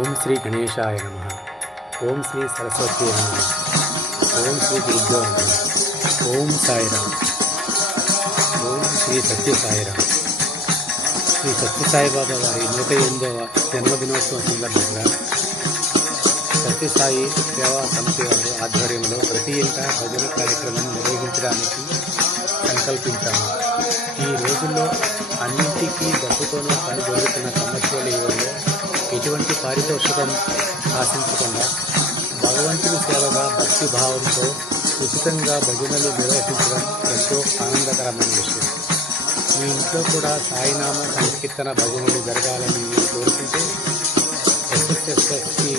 ఓం శ్రీ గణేశాయ నమః. ఓం శ్రీ సరస్వతి నమః. ఓం శ్రీ గురుభ్యో నమః. ఓం సాయిరామ్. ఓం శ్రీ సత్య సాయిరామ్. శ్రీ సత్య సాయిబాబా వారి 108వ జన్మదినోత్సవం సందర్భంగా సత్యసాయి సేవా సమితి వారి ఆధ్వర్యంలో ప్రతి ఇంట భజన కార్యక్రమం నిర్వహించడానికి సంకల్పించాము. ఈ రోజుల్లో అన్నింటికీ డబ్బుతోనే పని జరుగుతున్న కమర్షియల్ యుగంలో ఎటువంటి పారితోషికం ఆశించకుండా భగవంతుని సేవగా భక్తి భావంతో ఉచితంగా భజనలు నిర్వహించడం ఎంతో ఆనందకరమైన విషయం. మీ ఇంట్లో కూడా సాయినామ సంకీర్తన భజనలు జరగాలని మీరు కోరుకుంటే ఎస్ఎస్ఎస్ఎస్కి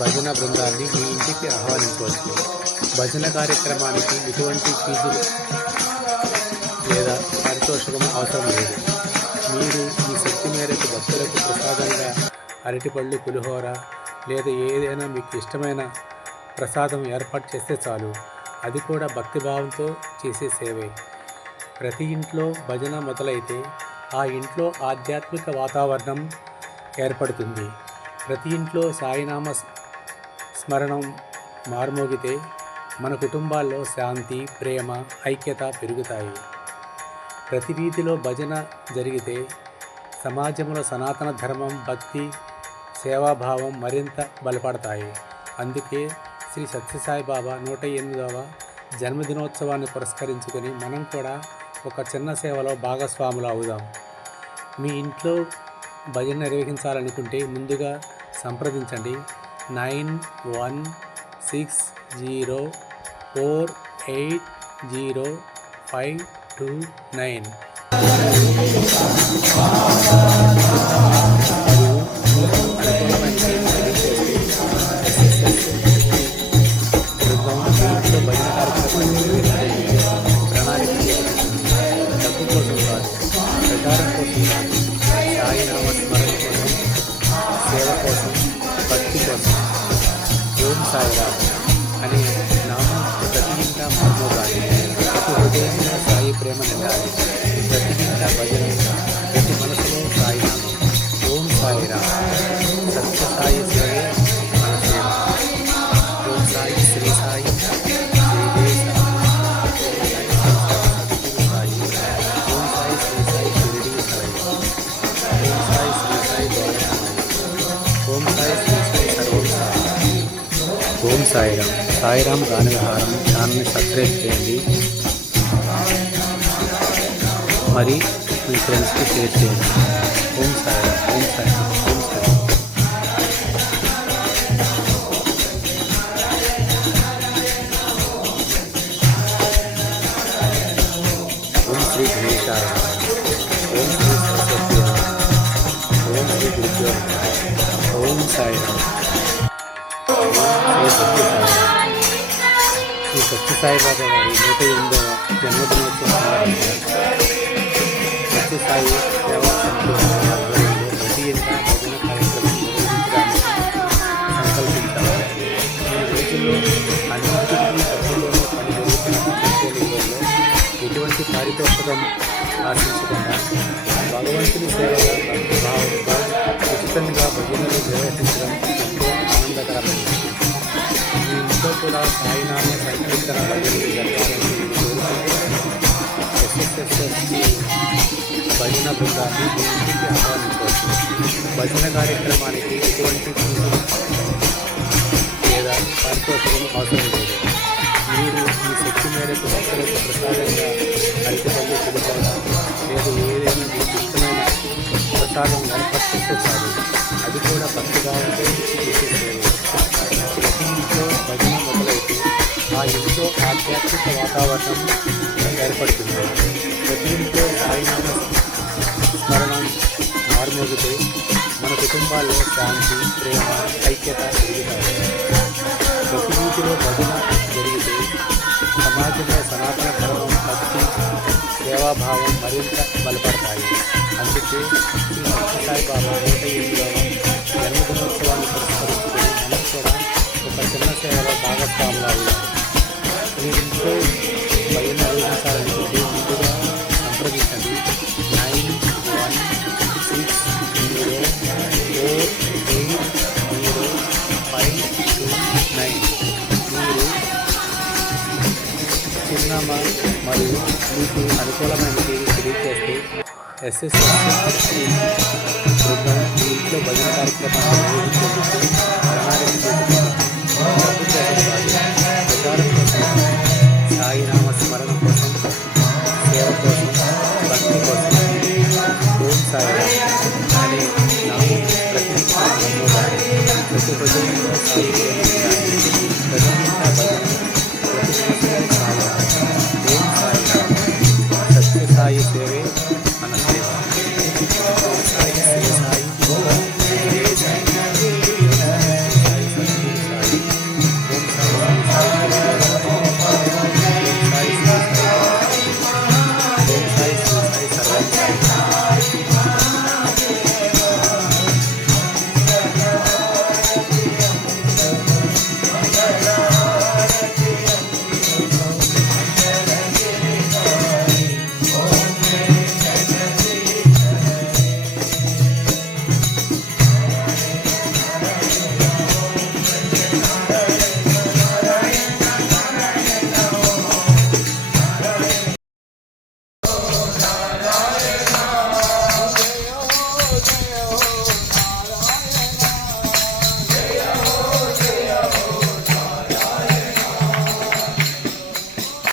భజన బృందాన్ని మీ ఇంటికి ఆహ్వానించవచ్చు. భజన కార్యక్రమానికి ఎటువంటి ఫీజులు లేదా పారితోషికం అవసరం లేదు. మీరు మీ శక్తి మేరకు భక్తులకు ప్రసాదంగా అరటిపళ్ళు, పులిహోర లేదా ఏదైనా మీకు ఇష్టమైన ప్రసాదం ఏర్పాటు చేస్తే చాలు. అది కూడా భక్తిభావంతో చేసే సేవే. ప్రతి ఇంట్లో భజన మొదలైతే ఆ ఇంట్లో ఆధ్యాత్మిక వాతావరణం ఏర్పడుతుంది. ప్రతి ఇంట్లో సాయినామ స్మరణం మార్మోగితే మన కుటుంబాల్లో శాంతి, ప్రేమ, ఐక్యత పెరుగుతాయి. ప్రతి వీధిలో భజన జరిగితే సమాజంలో సనాతన ధర్మం, భక్తి, సేవాభావం మరింత బలపడతాయి. అందుకే శ్రీ సత్యసాయి బాబా 108వ జన్మదినోత్సవాన్ని పురస్కరించుకొని మనం కూడా ఒక చిన్న సేవలో భాగస్వాములు అవుదాం. మీ ఇంట్లో భజన నిర్వహించాలనుకుంటే ముందుగా సంప్రదించండి 9160480529. డబ్బు కోసం కాదు, ప్రచారం కోసం కాదు, సాయినామ స్మరణ కోసం, సేవ కోసం, భక్తి కోసం. ఓం సాయిరామ్ అనే నామం ప్రతి ఇంట మార్మోగాలి. ప్రతి హృదయంలో సాయి ప్రేమ నిండాలి. ప్రతి ఇంట భజన, ప్రతి మనసులో సాయినామం. ఓం సాయిరామ్. సత్య సాయి సేవే మన సేవ. ఓం సాయి, శ్రీ సాయి, ఓం సాయిరామ్. సాయిరామ్ గానవిహారం ఛానల్ని సబ్స్క్రైబ్ చేయండి, మరి మీ ఫ్రెండ్స్కి షేర్ చేయండి. ఓం సాయిరామ్. ఓం సాయిరామ్. ఓం సాయిరామ్. ఓం శ్రీ గణేశాయ నమః. ఓం శ్రీ సరస్వతి నమః. ఓం శ్రీ గురుభ్యో నమః. ఓం సాయిరామ్. శ్రీ సత్యసాయి బాబా వారి 108వ జన్మదినోత్సవం సందర్భంగా సత్యసాయి సేవా సమితి ఆధ్వర్యంలో ప్రతి ఇంట భజన కార్యక్రమం నిర్వహించడానికి సంకల్పించారు. ఈ రోజుల్లో అన్నింటికీ డబ్బుల్లోనే పని జరుగుతున్న కమర్షియల్లో ఎటువంటి పారితోషికం ఆశించకుండా భగవంతుని సేవగా భక్తి భావంతో ఉచితంగా భజనలు నిర్వహించడం ఎంతో ఆనందకరమైన విషయం. మీ ఇంట్లో కూడా సాయినామ సంకీర్తన భజనలు జరగాలని ఎస్ఎస్ఎస్ఎస్కి భజన బృందాన్ని మీ ఇంటికి ఆహ్వానించవచ్చు. భజన కార్యక్రమానికి ఎటువంటి ఫీజులు లేదా పారితోషికం అవసరం లేదు. మీరు మీ శక్తి మేరకు భక్తులకు ప్రసాదంగా అరటిపళ్ళు, పులిహోర లేదా ఏదైనా మీకు ఇష్టమైన ప్రసాదం ఏర్పాటు చేస్తే చాలు. అది కూడా భక్తిభావంతో చేసేసేది. ప్రతి ఇంట్లో భజన మొదలైతే ఆ ఇంట్లో ఆధ్యాత్మిక వాతావరణం ఏర్పడుతుంది. ప్రతి ఇంట్లో సాయినామ స్మరణం మార్మోగితే మన కుటుంబాల్లో శాంతి, ప్రేమ, ఐక్యత పెరుగుతాయి. ప్రతి వీధిలో భజన జరిగితే సమాజంలో సనాతన ధర్మం, భక్తి, సేవాభావం మరింత బలపడతాయి. అందుకే శ్రీ సత్యసాయి బాబా 108వ జన్మదినోత్సవాన్ని పురస్కరించుకొని మనం కూడా ఒక చిన్న సేవలో భాగస్వాములు అయ్యాం. మీరింట్లో భజన నిర్వహించాలనుకుంటే ముందుగా సంప్రదించండి 9160480529. మీకు అనుకూలమైన తేదీ తెలియజేస్తే ఎస్ఎస్ఎస్సి బృందం మీ ఇంట్లో భజన కార్యక్రమాలు నిర్వహించేందుకు ప్రణాళిక చేసుకుంటాం. డబ్బు కోసం కాదు, ప్రచారం కోసం, సాయినామ స్మరణ కోసం, సేవ కోసం, భక్తి కోసం. ఓం సాయిరామ్ అనే నామం ప్రతి హృదయంలో సాయి